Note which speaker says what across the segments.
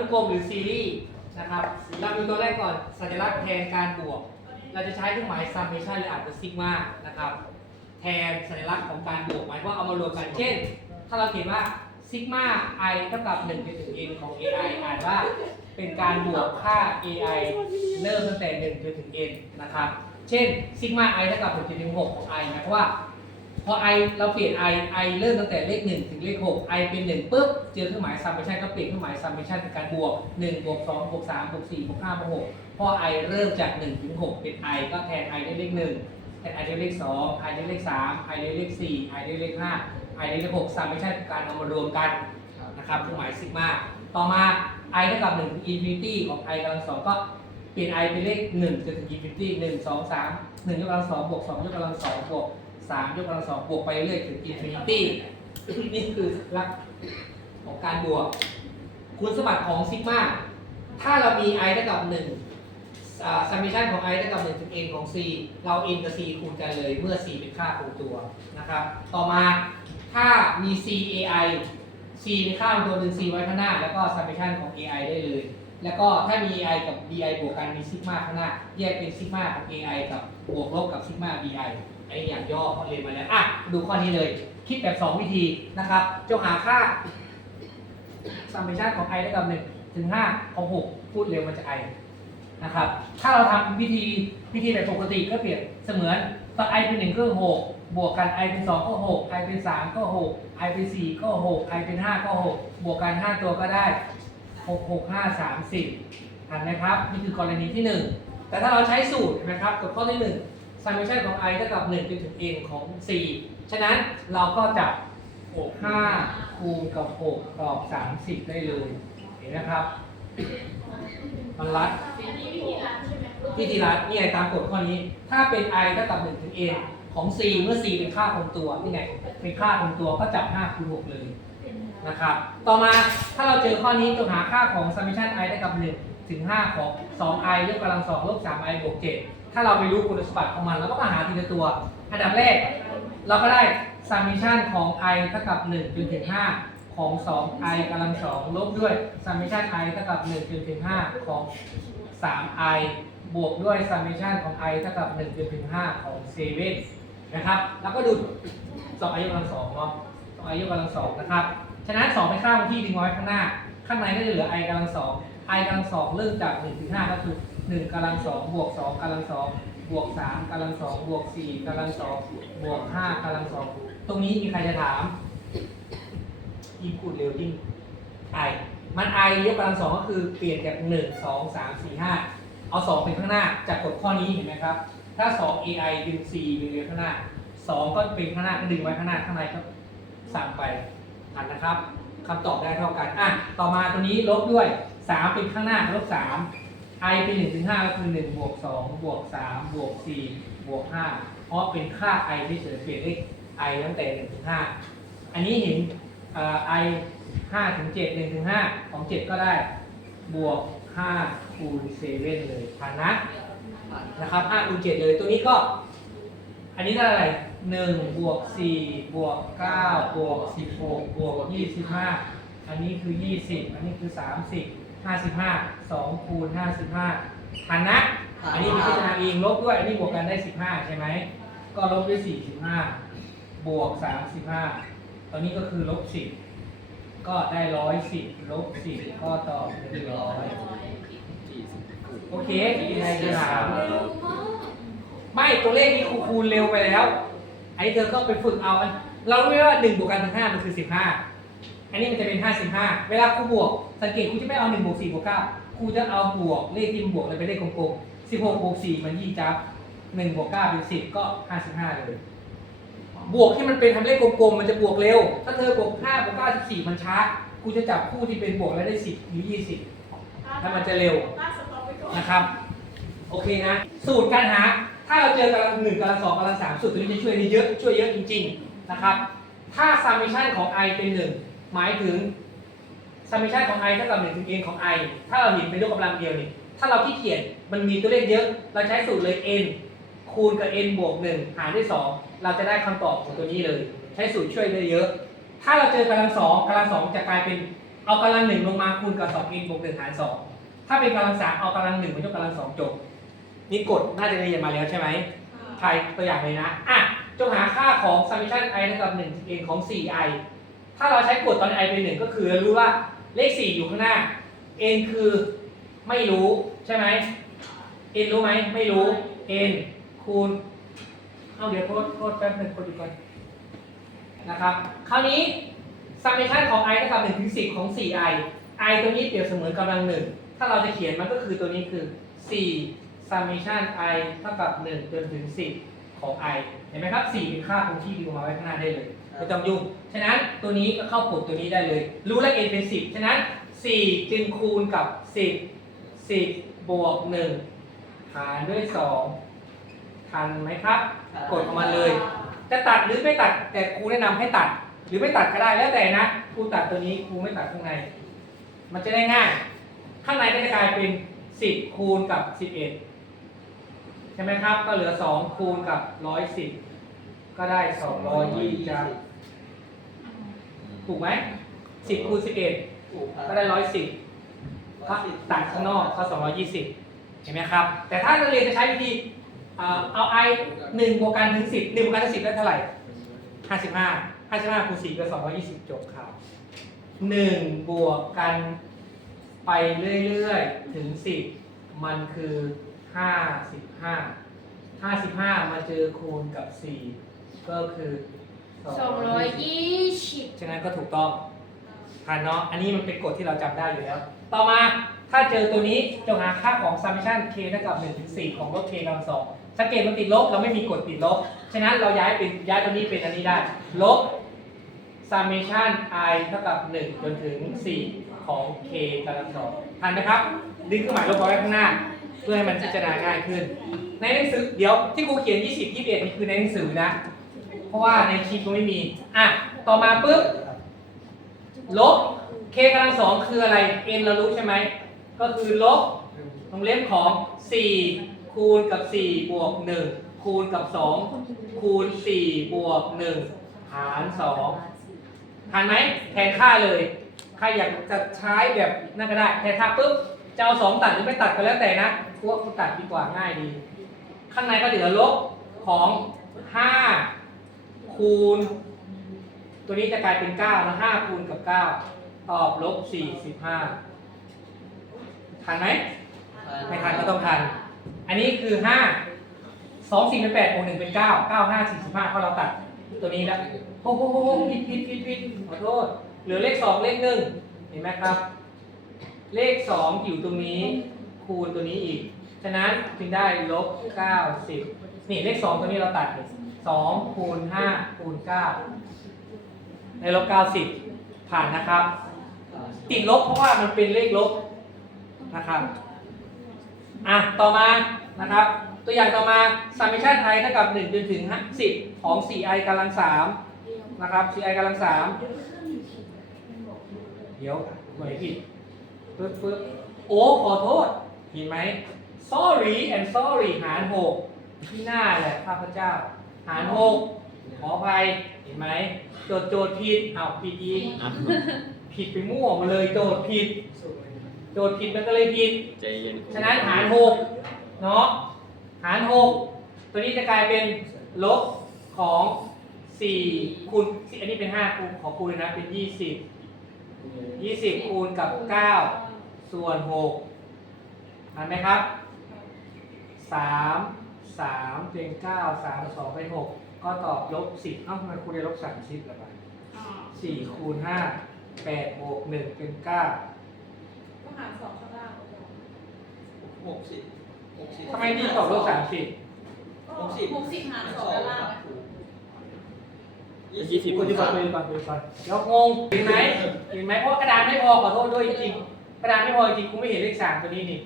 Speaker 1: วงกลมหรือซีรีส์นะครับ เราดูตัวแรกก่อนสัญลักษณ์แทนการบวก เราจะใช้เครื่องหมาย summation หรืออาจเป็นซิกมานะครับ แทนสัญลักษณ์ของการบวกหมายว่าเอามารวมกัน เช่น ถ้าเราเขียนว่าซิกมา i เท่ากับ1ไปถึง n ของ ai อ่านว่าเป็นการบวกค่า ai เริ่มตั้งแต่1จนถึง n นะครับ เช่นซิกมา i เท่ากับ1จนถึง6ของ i หมายความว่า อ i เราเปลี่ยน i i เริ่มตั้งแต่เลข 1 ถึงเลข 6 i เป็น 1ปุ๊บเจอเครื่องหมาย summation ก็เปลี่ยนเครื่องหมาย summation เป็นการบวก1บวก2บวก3บวก4บวก5บวก6พอ i เริ่มจาก 1 ถึง 6 เป็น i ก็แทน i ได้เลข 1 แทน i ได้เลข 2 i ได้เลข 3 i ได้เลข 4 i ได้เลข 5 i ได้เลข6 summation เป็นการเอามารวมกันนะครับเครื่องหมายซิกมาต่อมา i เท่ากับ1ถึง infinity ของ i กำลังสองก็เปลี่ยน i เป็นเลข1จนถึง infinity 1 2 3 1ยกกำลังสองบวก2ยกกำลังสองบวก สามยกกำลังสองบวกไปเรื่อยถึงอินฟินิตี้นี่คือลักษณ์ของการบวก คุณสมบัติของซิกมาถ้าเรามี i เท่ากับ1อ่า summation ของ i เท่ากับ1ถึง n ของ c เรา n กับ c คูณกันเลยเมื่อ c เป็นค่าคงตัวนะครับ ต่อมาถ้ามี c ai c เป็นค่าคงตัวหนึ่ง c ไว้ข้างหน้า แล้วก็ summation ของ ai ได้เลย แล้วก็ถ้ามี i กับ bi บวกกันมีซิกมาข้างหน้า แยกเป็นซิกมาของ ai กับบวกลบกับซิกมา bi ไอ้อย่างย่อเขาเรียนมาแล้ว อะ ดูข้อนี้เลย คิดแบบ 2 วิธีนะครับจงหาค่า summation ของ i เท่ากับ1ถึง 5 ของ 6 พูดเร็วมันจะ i นะครับ ถ้าเราทำวิธีวิธีแบบปกติก็เปรียบเสมือนตอน i เป็น 1 ก็ 6 บวกกัน i เป็น 2 ก็ 6 i เป็น 3 ก็ 6 i เป็น 4 ก็ 6 i เป็น 5 ก็ 6 บวกกัน 5 ตัวก็ได้ 6 6 5 3 10ทันไหมครับ นี่คือกรณีที่ 1 แต่ถ้าเราใช้สูตรเห็นไหมครับกับข้อที่ 1 summation ของ i เท่ากับ1จนถึง n ของ4ฉะนั้นเราก็จับ5คูณกับ 6 ตอบ 30 ได้เลย เห็นไหมครับ มันรัดที่ทีรัดนี่ไงตามกฎข้อนี้ ถ้าเป็น i เท่ากับ1ถึง n ของ c เมื่อ c เป็นค่าคงตัวนี่ไงเป็นค่าคงตัวก็จับ 5คูณ6เลยนะครับ ต่อมาถ้าเราเจอข้อนี้จงหาค่าของ summation i ได้กับ 1 ถึง 5 ของ 2i ยกกำลัง2ลบ 3i บวก 7 ถ้าเราไม่รู้คุณสมบัติของมันเราก็มาหาทีละตัว อันดับแรก เราก็ได้ summation ของ i เท่ากับ1จนถึง5ของ 2i กำลัง2ลบด้วย summation i เท่ากับ1จนถึง5ของ 3i บวกด้วย summation ของ i เท่ากับ1จนถึง5ของ7นะครับ แล้วก็ดู 2i ยกกำลัง2เนาะ 2i ยกกำลัง2นะครับ ฉะนั้น2เป็นค่าที่ทิ้งไว้ข้างหน้า ข้างในก็จะเหลือ i กำลัง2 i กำลัง2เริ่มจาก1ถึง5ก็คือ 1กำลัง2บวก2กำลัง2บวก3กำลัง2บวก4กำลัง2บวก5กำลัง2ตรงนี้มีใครจะถามยิ่งพูดเร็วยิ่ง i มัน i ยกกำลังสองก็คือเปลี่ยนจาก1 2 3 4 5เอา2เป็นข้างหน้าจากกฎข้อนี้เห็นไหมครับ ถ้า2 ai ดึง4ดึงไว้ข้างหน้า2ก็เป็นข้างหน้าก็ดึงไว้ข้างหน้าข้างในก็สั่งไปทันนะครับคำตอบได้เท่ากันอะต่อมาตัวนี้ลบด้วย3เป็นข้างหน้าลบ3 i เป็น1ถึง5ก็คือ1บวก2บวก3บวก4บวก5เพราะเป็นค่า i ที่เฉยเปลี่ยนเลข i ตั้งแต่1ถึง5อันนี้เห็นเอ่อ i 5ถึง7 1ถึง5ของ 7 ก็ได้บวก5คูณ7เลยทันนะนะครับ5คูณ7เลยตัวนี้ก็ อันนี้ได้อะไร1บวก4บวก9บวก16บวก25 อันนี้คือ 20 อันนี้คือ 30 55 2คูณ55ทันนะ อันนี้พิจารณาเองลบด้วย อันนี้บวกกันได้ 15 ใช่ไหม ก็ลบด้วย 45 บวก 35 ตอนนี้ก็คือลบ 10 ก็ได้ 110 ลบ 10 ก็ตอบ100 โอเคมีอะไรจะถามไม่ตัวเลขนี้ครูคูณเร็วไปแล้ว อันนี้เธอก็ไปฝึกเอาอันเรารู้ไหมว่า1บวกกันถึง5มันคือ 15 อันนี้มันจะเป็น 55 เวลาครูบวก สังเกตครูจะไม่เอา1บวก4บวก9ครูจะเอาบวกเลขที่มันบวกเลยเป็นเลขกลมๆ16บวก4มันยี่จับ1บวก9เป็น10 ก็ 55 เลย บวกที่มันเป็นทำเลขกลมๆมันจะบวกเร็ว ถ้าเธอบวก5บวก9 14 มันช้าครูจะจับคู่ที่เป็นบวกแล้วได้ 10 หรือ 20 ถ้ามันจะเร็วนะครับโอเคนะ สูตรการหา ถ้าเราเจอกำลังหนึ่งกำลังสองกำลังสามสูตรตัวนี้จะช่วยได้เยอะช่วยเยอะจริง ๆ นะครับ ถ้า summation ของ i เป็นหนึ่ง หมายถึง summation ของ i เท่ากับหนึ่งถึง n ของ i ถ้าเราเห็นเป็นยกกำลังเดียวนี่ ถ้าเราขี้เกียจมันมีตัวเลขเยอะ เราใช้สูตรเลย n คูณกับ n บวกหนึ่งหารด้วยสองเราจะได้คำตอบของตัวนี้เลย ใช้สูตรช่วยได้เยอะ ถ้าเราเจอกำลังสองกำลังสองจะกลายเป็นเอเอากำลังหนึ่งลงมาคูณกับสอง n บวกหนึ่งหารสองถ้าเป็นกำลังสามเอากำลังหนึ่งมายกกำลังสองจบนี่กฎน่าจะเรียนมาแล้วใช่ไหมทายตัวอย่างเลยนะอะจงหาค่าของ summation i เท่ากับ1 n ของ 4i ถ้าเราใช้กฎตอน i เป็น1ก็คือเรารู้ว่าเลข4อยู่ข้างหน้า n คือไม่รู้ใช่ไหม n รู้ไหมไม่รู้ n คูณเอาเดี๋ยวโทษโทษแป๊บหนึงกดอีกก่อนนะครับ คราวนี้ summation ของ i เท่ากับ1ถึง10 ของ 4i i ตัวนี้เปรียบเสมือนกำลังหนึ่ง ถ้าเราจะเขียนมันก็คือตัวนี้คือ 4 summation i เท่ากับ 1 จนถึง 10 ของ i เห็นไหมครับ 4 เป็นค่าคงที่ดีมาไว้ข้างหน้าได้เลยไม่ต้องยุ่ง ฉะนั้นตัวนี้ก็เข้ากฎตัวนี้ได้เลย รู้แล้ว n เป็น 10 ฉะนั้น 4 จึงคูณกับ 10 10 บวก 1 หารด้วย 2 ทันไหมครับ กดออกมาเลย จะตัดหรือไม่ตัดแต่ครูแนะนำให้ตัด หรือไม่ตัดก็ได้แล้วแต่นะครูตัดตัวนี้ครูไม่ตัดข้างใน มันจะได้ง่าย ข้างในก็จะกลายเป็น 10 คูณกับ 11ใช่ไหมครับ ก็เหลือ 2 คูณกับ 110 ก็ได้ 220จะถูกไหม10 คูณ 11
Speaker 2: ถูกครับ
Speaker 1: ก็ได้ 110ถ้าตัดข้างนอกก็220 เห็นไหมครับ แต่ถ้านักเรียนจะใช้วิธีเอ่อเอา i 1บวกกันถึง 10 1บวกกันถึง10 ได้เท่าไหร่ 55 55คูณ4ก็220 จบครับ 1 บวกกันไปเรื่อย ๆ ถึง 10 มันคือ 55 55มาเจอคูณกับ4ก็คือ
Speaker 3: สองร้อยยี่สิบ
Speaker 1: ฉะนั้นก็ถูกต้องทันเนาะอันนี้มันเป็นกฎที่เราจำได้อยู่แล้ว ต่อมาถ้าเจอตัวนี้จงหาค่าของ summation k เท่ากับ1ถึง4ของลบ k กำลังสองสังเกตมันติดลบเราไม่มีกฎติดลบ ฉะนั้นเราย้ายเป็นย้ายตัวนี้เป็นอันนี้ได้ ลบ summation i เท่ากับ 1 จนถึง 4 ของ k กำลังสองทันไหมครับ ดึงเครื่องหมายลบเอาไว้ข้างหน้า เพื่อให้มันพิจารณาง่ายขึ้น ในหนังสือเดี๋ยวที่ครูเขียน 20 21นี่คือในหนังสือนะ เพราะว่าในคลิปก็ไม่มี อะ ต่อมาปุ๊บ ลบ k กำลังสองคืออะไร n เรารู้ใช่ไหม ก็คือลบวงเล็บของ 4 คูณกับ 4 บวก 1 คูณกับ 2 คูณ 4 บวก 1 หาร 2หารไหมแทนค่าเลย ใครอยากจะใช้แบบนั่นก็ได้ แทนค่าปุ๊บ จะเอา2ตัดหรือไม่ตัดก็แล้วแต่นะพวกตัดดีกว่าง่ายดี ข้างในก็เหลือลบของ5คูณ ตัวนี้จะกลายเป็น9นะ5คูณกับ9ตอบลบ45ทันไหมไม่ทันก็ต้องทัน อันนี้คือ5 2 4เป็น8บวก1เป็น9 9 5 45เพราะเราตัดตัวนี้แล้วโอ้โหผิดผิดผิดผิดขอโทษ เหลือเลข2เลข1เห็นไหมครับ เลข 2 อยู่ตรงนี้คูณตัวนี้อีก ฉะนั้นจึงได้ลบ90 นี่เลข 2 ตัวนี้เราตัดเลย2คูณ5คูณ9ในลบ90 ผ่านนะครับ ติดลบเพราะว่ามันเป็นเลขลบนะครับอะต่อมานะครับ ตัวอย่างต่อมา summation i เท่ากับ1จนถึง10 ของ 4i กำลัง3นะครับ 4i กำลัง3เดี๋ยวหน่วยผิด ปึ๊บปึ๊บโอ้ขอโทษ เห็นไหม sorry and sorry หาร6ที่หน้าแหละข้าพเจ้า หาร6ขออภัยเห็นไหมโจทย์โจทย์ผิดอ้าวผิดอีกผิดไปมั่วมาเลยโจทย์ผิด โจทย์ผิดมันก็เลยผิด
Speaker 4: ใจเย็น
Speaker 1: ฉะนั้นหารหกเนาะหารหกตัวนี้จะกลายเป็นลบของสี่คูณอันนี้เป็นห้าคูณขอคูณเลยนะเป็นยี่สิบยี่สิบคูณกับเก้า ส่วนหกเห็นไหมครับสามสามเป็นเก้าสามสองเป็นหกก็ตอบลบสิบเอ้าทำไมคูณได้ลบสามสิบล่ะไปสี่คูณห้าแปดบวกหนึ่งเป็นเก้า
Speaker 3: ก็หารสองข้างล่าง
Speaker 2: หกสิบหกสิบ
Speaker 1: ทำไมนี่ตอบลบสามสิบ
Speaker 2: หกสิบ
Speaker 3: หกสิบหารสองด้านล่าง
Speaker 4: ยี่สิบ
Speaker 1: คุ
Speaker 4: คู
Speaker 1: ณ
Speaker 4: ณ
Speaker 1: ที่ก่อน
Speaker 4: สาม
Speaker 1: คุยก่อนคุยก่อนแล้วงงเห็นไหมเห็นไหมเพราะกระดานไม่พอขอโทษด้วยจริงๆ กระดานไม่พอจริงๆคุณไม่เห็นเลขสามตัวนี้นี่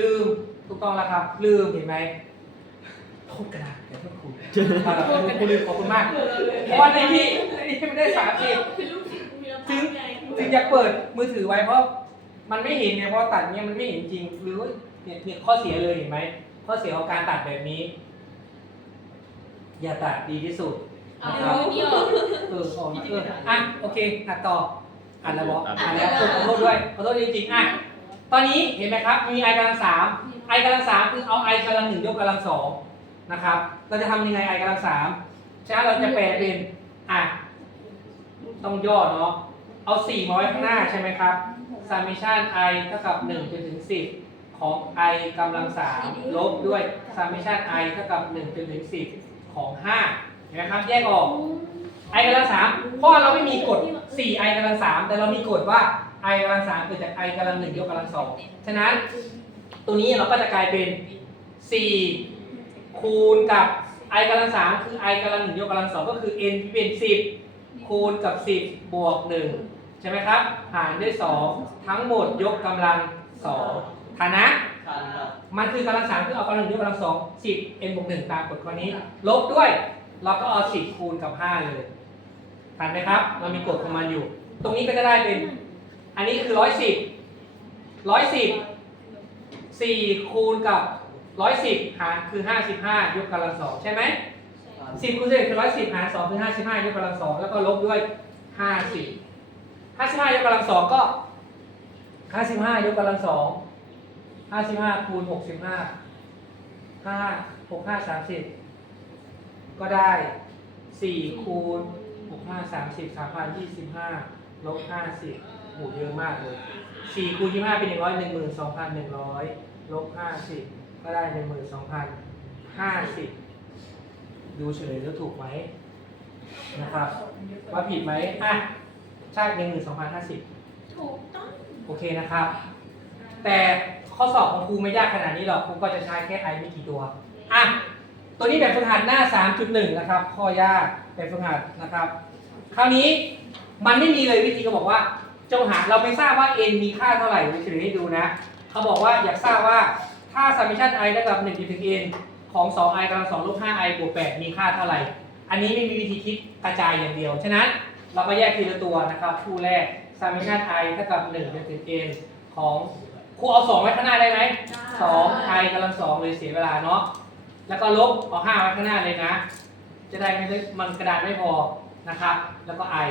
Speaker 1: ลืมถูกต้องแล้วครับ ลืมเห็นไหมโทษกระดาษแต่โทษคุณเอาละคุณคุณลืมขอบคุณมาก เพราะว่าในที่ในที่ไม่ได้สามสิบ
Speaker 3: เป็นลูกศิษย์มีแล้ว
Speaker 1: ถึงถึงอยากเปิดมือถือไว้เพราะมันไม่เห็นไงเพราะตัดเนี้ยมันไม่เห็นจริงหรือว่าเนี่ยเนี่ยข้อเสียเลยเห็นไหมข้อเสียของการตัดแบบนี้ อย่าตัดดีที่สุด
Speaker 3: เอา
Speaker 1: นะครับ
Speaker 3: เดี๋ยว
Speaker 1: เออออกมาเอออะโอเคตัดต่อ อ่านแล้วบอกอ่านแล้วขอโทษด้วยขอโทษจริงๆอะตอนนี้เห็นไหมครับมี i กำลังสาม i กำลังสามคือเอา i กำลังหนึ่งยกกำลังสองนะครับเราจะทำยังไง i กำลังสามฉะนั้นเราจะแปลเป็นอะต้องย่อเนาะเอาสี่มาไว้ข้างหน้าใช่ไหมครับ summation i เท่ากับ1จนถึง10ของ i กำลัง3ลบด้วย summation i เท่ากับ1จนถึง10ของ5เห็นไหมครับแยกออก i กำลัง3เพราะเราไม่มีกฎ4 i กำลัง3แต่เรามีกฎว่า i กำลัง3เกิดจาก i กำลัง1ยกกำลัง2ฉะนั้นตัวนี้เราก็จะกลายเป็น 4 คูณกับ i กำลัง3คือ i กำลัง1ยกกำลัง2ก็คือ n ที่เป็น 10 คูณกับ 10 บวก 1 ใช่ไหมครับ หารด้วย 2 ทั้งหมดยกกำลัง2ฐานะ
Speaker 2: ทันครับ
Speaker 1: มันคือกำลังสามคือเอากำลังยกกำลังสองสิบ n บวกหนึ่งตามกฎข้อนี้ ลบด้วยเราก็เอาสิบคูณกับห้าเลย ทันไหมครับ เรามีกฎของมันอยู่ ตรงนี้ก็จะได้เป็น อันนี้คือร้อยสิบร้อยสิบสี่คูณกับร้อยสิบหารคือห้าสิบห้ายกกำลังสองใช่ไหม
Speaker 2: ทัน
Speaker 1: สิบคูณสิบคือร้อยสิบหารสองคือห้าสิบห้ายกกำลังสองแล้วก็ลบด้วยห้าสิบห้าสิบห้ายกกำลังสองก็ห้าสิบห้ายกกำลังสองห้าสิบห้าคูณหกสิบห้าห้าหกห้าสามสิบก็ได้สี่คูณ หกห้าสามสิบสามพันยี่สิบห้าลบห้าสิบโหเยอะมากเลยสี่คูณยี่ห้าเป็นหนึ่งร้อยหนึ่งหมื่นสองพันหนึ่งร้อยลบห้าสิบก็ได้หนึ่งหมื่นสองพันห้าสิบดูเฉลยแล้วถูกไหมนะครับ ว่าผิดไหมอะใช่หนึ่งหมื่นสองพันห้าสิบ
Speaker 3: ถูกต้อง
Speaker 1: โอเคนะครับ แต่ข้อสอบของครูไม่ยากขนาดนี้หรอกครูก็จะใช้แค่ไอไม่กี่ตัวอะ ตัวนี้แบบฝึกหัดหน้า 3.1 นะครับ ข้อยากแบบฝึกหัดนะครับ คราวนี้มันไม่มีเลยวิธีเขาบอกว่า จงหาเราไม่ทราบว่า n มีค่าเท่าไหร่เฉลยให้ดูนะเขาบอกว่าอยากทราบว่าถ้า summation i ระดับ1จนถึง n ของ 2i กำลัง2ลบ 5i บวก 8 มีค่าเท่าไหร่ อันนี้ไม่มีวิธีคิดกระจายอย่างเดียว ฉะนั้นเราก็แยกทีละตัวนะครับ คู่แรก summation i เท่ากับ1จนถึง n ของครูเอา 2 ไว้ข้างหน้าได้ไหม2 i กำลัง2เลยเสียเวลาเนาะ แล้วก็ลบเอา5ไว้ข้างหน้าเลยนะ จะได้ไม่ได้มันกระดาษไม่พอนะครับ แล้วก็ i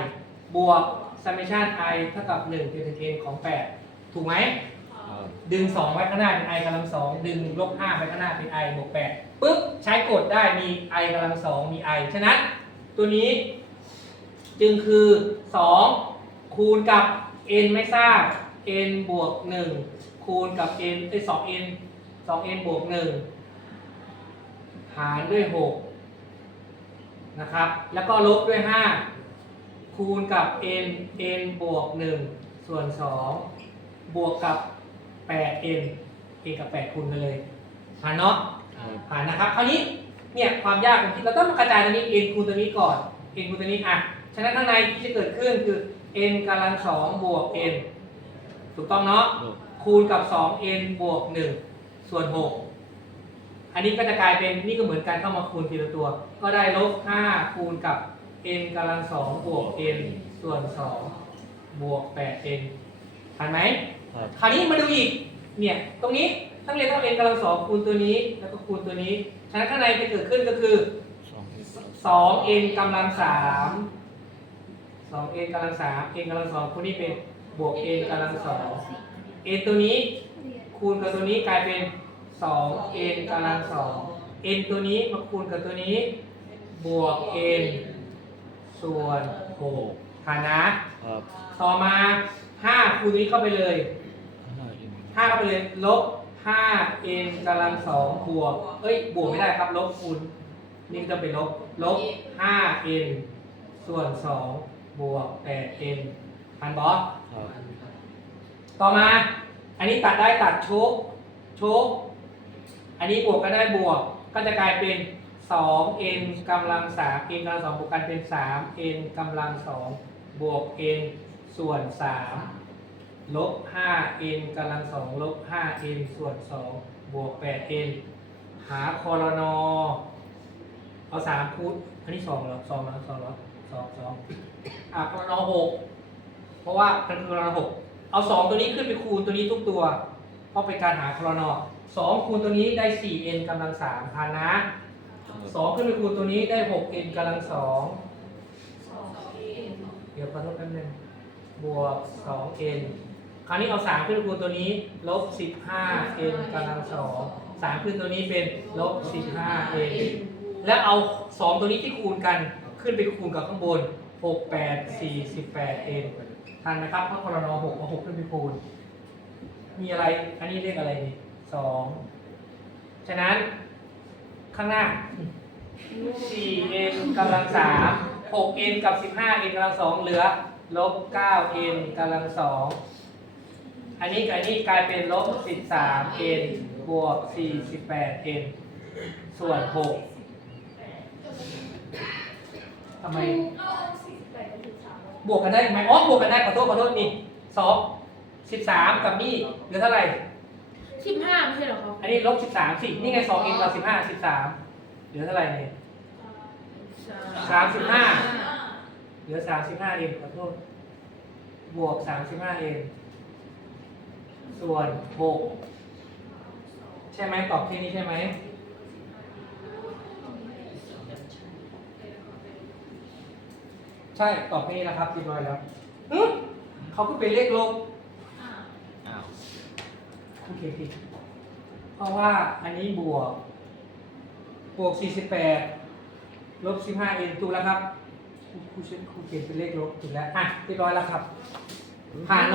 Speaker 1: บวก summation i เท่ากับ1จนถึง n ของ 8 ถูกไหม ดึง 2 ไว้ข้างหน้าเป็น i กำลัง2ดึงลบ5ไว้ข้างหน้าเป็น i บวก8ปึ๊บ ใช้กดได้มี i กำลัง2มี i ฉะนั้นตัวนี้ จึงคือ 2 คูณกับ n ไม่ทราบ n บวก 1 คูณกับ n ไอ้ย 2n 2n บวก 1 หารด้วย 6 นะครับ แล้วก็ลบด้วย 5 คูณกับ n n บวก 1 ส่วน 2 บวกกับ 8n n กับ 8 คูณกันเลยหารเนาะผ่านนะครับ คราวนี้เนี่ยความยากของที่เราต้องมากระจายตัวนี้ n คูณตัวนี้ก่อน n คูณตัวนี้อะฉะนั้นข้างในที่จะเกิดขึ้นคือ n กำลังสองบวก n ถูกต้องเนาะคูณกับ 2n บวก 1 ส่วน 6 อันนี้ก็จะกลายเป็นนี่ก็เหมือนการเข้ามาคูณทีละตัว ก็ได้ลบ 5 คูณกับ n กำลังสองบวก n ส่วน 2 บวก 8n ทันไหมคราวนี้มาดูอีก เนี่ย ตรงนี้ต้งเรียนต้อง n กำลังสองคูณตัวนี้ แล้วก็คูณตัวนี้ ฉะนั้นข้างในจะเกิดขึ้นก็คือ 2n กำลังสาม 2n กำลังสาม n กำลังสองคูณนี่เป็นบวก n กำลังสอง n ตัวนี้คูณกับตัวนี้กลายเป็น 2n กำลังสอง n ตัวนี้มาคูณกับตัวนี้ บวก n ส่วน6ฐานะต่อมา 5 คูณตัวนี้เข้าไปเลย 5 เข้าไปเลย ลบ 5n กำลังสองบวก เอ้ย บวกไม่ได้ครับ ลบคูณนี่ก็จะเป็นลบ ลบ 5n ส่วน 2 บวก 8n พันบอสต่อมา อันนี้ตัดได้ตัดโชกโชก อันนี้บวกก็ได้บวกก็จะกลายเป็น 2n กำลัง 3 n กำลัง2บวกกันเป็น 3n กำลัง 2 บวก n ส่วน 3 ลบ 5n กำลัง 2 ลบ 5n ส่วน 2 บวก 8n หาคอรนอเอา 3 คูณอันนี้2เหรอ2เหรอ2เหรอ2 2อะคอรนอ6เพราะว่ามันคือคอรนอ6เอา 2 ตัวนี้ขึ้นไปคูณตัวนี้ทุกตัว เพราะเป็นการหาคอรนอ 2คูณตัวนี้ได้ 4n กำลัง3พันนะ2ขึ้นไปคูณตัวนี้ได้ 6n กำลัง2
Speaker 3: สองเอ็น
Speaker 1: เดี๋ยวขอโทษแป๊บนึงบวก 2n คราวนี้เอา 3 ขึ้นไปคูณตัวนี้ลบ 15n กำลัง2 3 ขึ้นตัวนี้เป็นลบ 15n แล้วเอา 2 ตัวนี้ที่คูณกันขึ้นไปคูณกับข้างบน 6 8 48n ทันไหมครับเพราะพลน6เอา6ขึ้นไปคูณ มีอะไร อันนี้เรียกอะไรนี่ 2ฉะนั้นข้างหน้า 4n กำลัง 3 6n กับ 15n กำลัง 2 เหลือลบ 9n กำลัง 2 อันนี้กับอันนี้กลายเป็นลบ 13n บวก 48n ส่วน 6ทำไม
Speaker 3: เอาสี่สิบแปดกับสิบสาม
Speaker 1: บวกกันได้ไหมอ๋อบวกกันได้ขอโทษขอโทษนี่สองสิบสามกับนี่เหลือเท่าไหร่
Speaker 3: สิบห้าไม่ใช่เหรอครับ
Speaker 1: อันนี้ลบสิบสามสินี่ไงสองเองกับสิบห้าสิบสามเหลือเท่าไหร่เนี่ย สามสิบห้า เหลือสามสิบห้าเองขอโทษ บวกสามสิบห้าเองส่วนหกใช่ไหมตอบแค่นี้ใช่ไหมใช่ตอบแค่นี้แล้วครับเรียบร้อยแล้วอื้อเขาก็เป็นเลขลบ
Speaker 3: อ่า
Speaker 2: อ้าว
Speaker 1: โอเคผิดเพราะว่าอันนี้บวก บวก 48 ลบ 15เองถูกแล้วครับครูครูเขียนครูเขียนเป็นเลขลบถูกแล้ว อะเรียบร้อยแล้วครับ ผ่าน